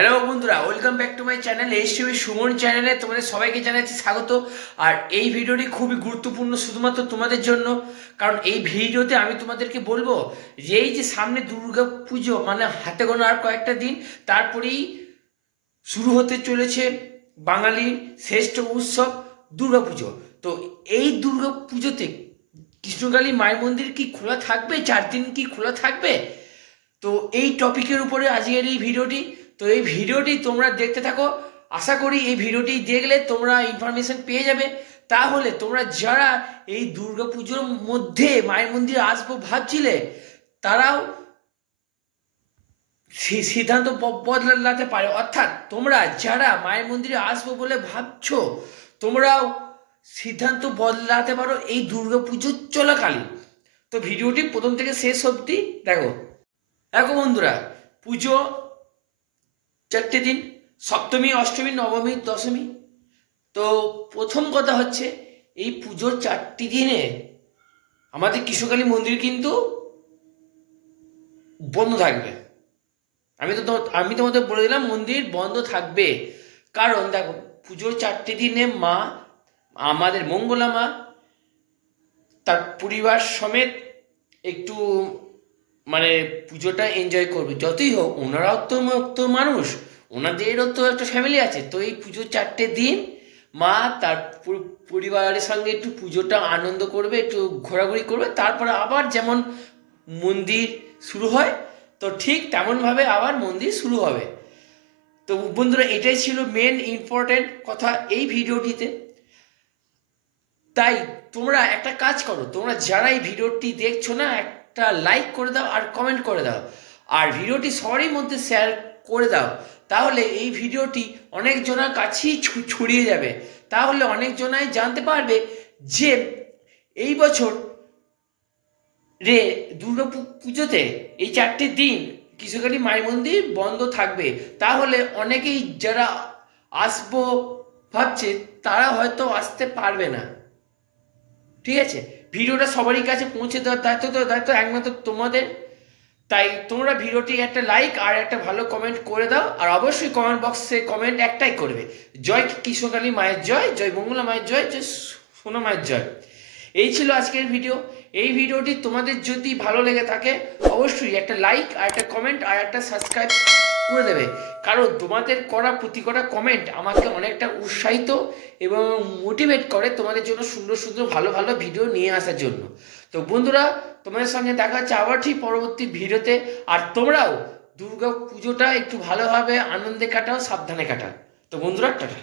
Hello বন্ধুরা, welcome back to my channel STV Suman চ্যানেলে তোমাদের সবাইকে জানাচ্ছি স্বাগত। আর এই ভিডিওটি খুবই গুরুত্বপূর্ণ শুধুমাত্র তোমাদের জন্য, কারণ এই ভিডিওতে আমি তোমাদেরকে বলবো যে এই যে সামনে দুর্গা পুজো, মানে হাতে গোনা আর কয়েকটা দিন, তারপরেই শুরু হতে চলেছে বাঙালির শ্রেষ্ঠ উৎসব দুর্গা পুজো। তো এই দুর্গা পুজোতে কৃষ্ণকালী মায়ের মন্দির কি খোলা থাকবে, 4 দিন কি খোলা থাকবে? তো এই টপিকের উপরে আজকের এই ভিডিওটি। তো এই ভিডিওটি তোমরা দেখতে থাকো, আশা করি এই ভিডিওটি দেখলে তোমরা ইনফরমেশন পেয়ে যাবে। তাহলে তোমরা যারা এই দুর্গা পুজোর মধ্যে মায়ের মন্দিরে আসবো ভাবছিলে, তারাও সিদ্ধান্ত বদলাতে পারে। অর্থাৎ তোমরা যারা মায়ের মন্দিরে আসবো বলে ভাবছো, তোমরাও সিদ্ধান্ত বদলাতে পারো এই দুর্গা পুজো চলাকালীন। তো ভিডিওটি প্রথম থেকে শেষ অবধি দেখো। দেখো বন্ধুরা, পুজো 4টে দিন, সপ্তমী, অষ্টমী, নবমী, দশমী। তো প্রথম কথা হচ্ছে, এই পুজোর 4টি দিনে আমাদের কৃষ্ণকালী মন্দির কিন্তু বন্ধ থাকবে। আমি তোমাদের বলে দিলাম, মন্দির বন্ধ থাকবে। কারণ দেখো, পুজোর 4টে দিনে মা, আমাদের মঙ্গলা মা তার পরিবার সমেত একটু মানে পুজোটা এনজয় করবে। যতই হোক, ওনারাও তো মানুষ, ওনাদেরও তো একটা ফ্যামিলি আছে। তো এই পুজোর 4টে দিন মা তার পরিবারের সঙ্গে একটু পুজোটা আনন্দ করবে, একটু ঘোরাঘুরি করবে। তারপরে আবার যেমন মন্দির শুরু হয়, তো ঠিক তেমনভাবে আবার মন্দির শুরু হবে। তো বন্ধুরা, এটাই ছিল মেন ইম্পর্টেন্ট কথা এই ভিডিওটিতে। তাই তোমরা একটা কাজ করো, তোমরা যারা এই ভিডিওটি দেখছো না, একটা লাইক করে দাও আর কমেন্ট করে দাও, আর ভিডিওটি সবারই মধ্যে শেয়ার করে দাও। তাহলে এই ভিডিওটি অনেকজনের কাছেই ছড়িয়ে যাবে। তাহলে অনেকজনাই জানতে পারবে যে এই বছর রে দুর্গা পুজোতে এই 4টে দিন কৃষ্ণকালী মায়ের মন্দির বন্ধ থাকবে। তাহলে অনেকেই যারা আসবো ভাবছে, তারা হয়তো আসতে পারবে না। ঠিক আছে, ভিডিওটা সবারই কাছে পৌঁছে দেওয়ার দায়িত্ব একমাত্র তোমাদের। তাই তোমরা ভিডিওটি একটা লাইক আর একটা ভালো কমেন্ট করে দাও। আর অবশ্যই কমেন্ট বক্সে কমেন্ট একটাই করবে, জয় কৃষ্ণকালী মায়ের জয়, জয় মঙ্গলা মায়ের জয়, জয় সোনা মায়ের জয়। এই ছিল আজকের ভিডিও। এই ভিডিওটি তোমাদের যদি ভালো লেগে থাকে, অবশ্যই একটা লাইক আর একটা কমেন্ট আর একটা সাবস্ক্রাইব করে দেবে। কারণ তোমাদের করা প্রতি করা কমেন্ট আমাকে অনেকটা উৎসাহিত এবং মোটিভেট করে তোমাদের জন্য সুন্দর সুন্দর ভালো ভালো ভিডিও নিয়ে আসার জন্য। তো বন্ধুরা, তোমাদের সঙ্গে দেখা হচ্ছে আবার ঠিক পরবর্তী ভিডিওতে। আর তোমরাও দুর্গা পুজোটা একটু ভালোভাবে আনন্দে কাটাও, সাবধানে কাটাও। তো বন্ধুরা, টাটা।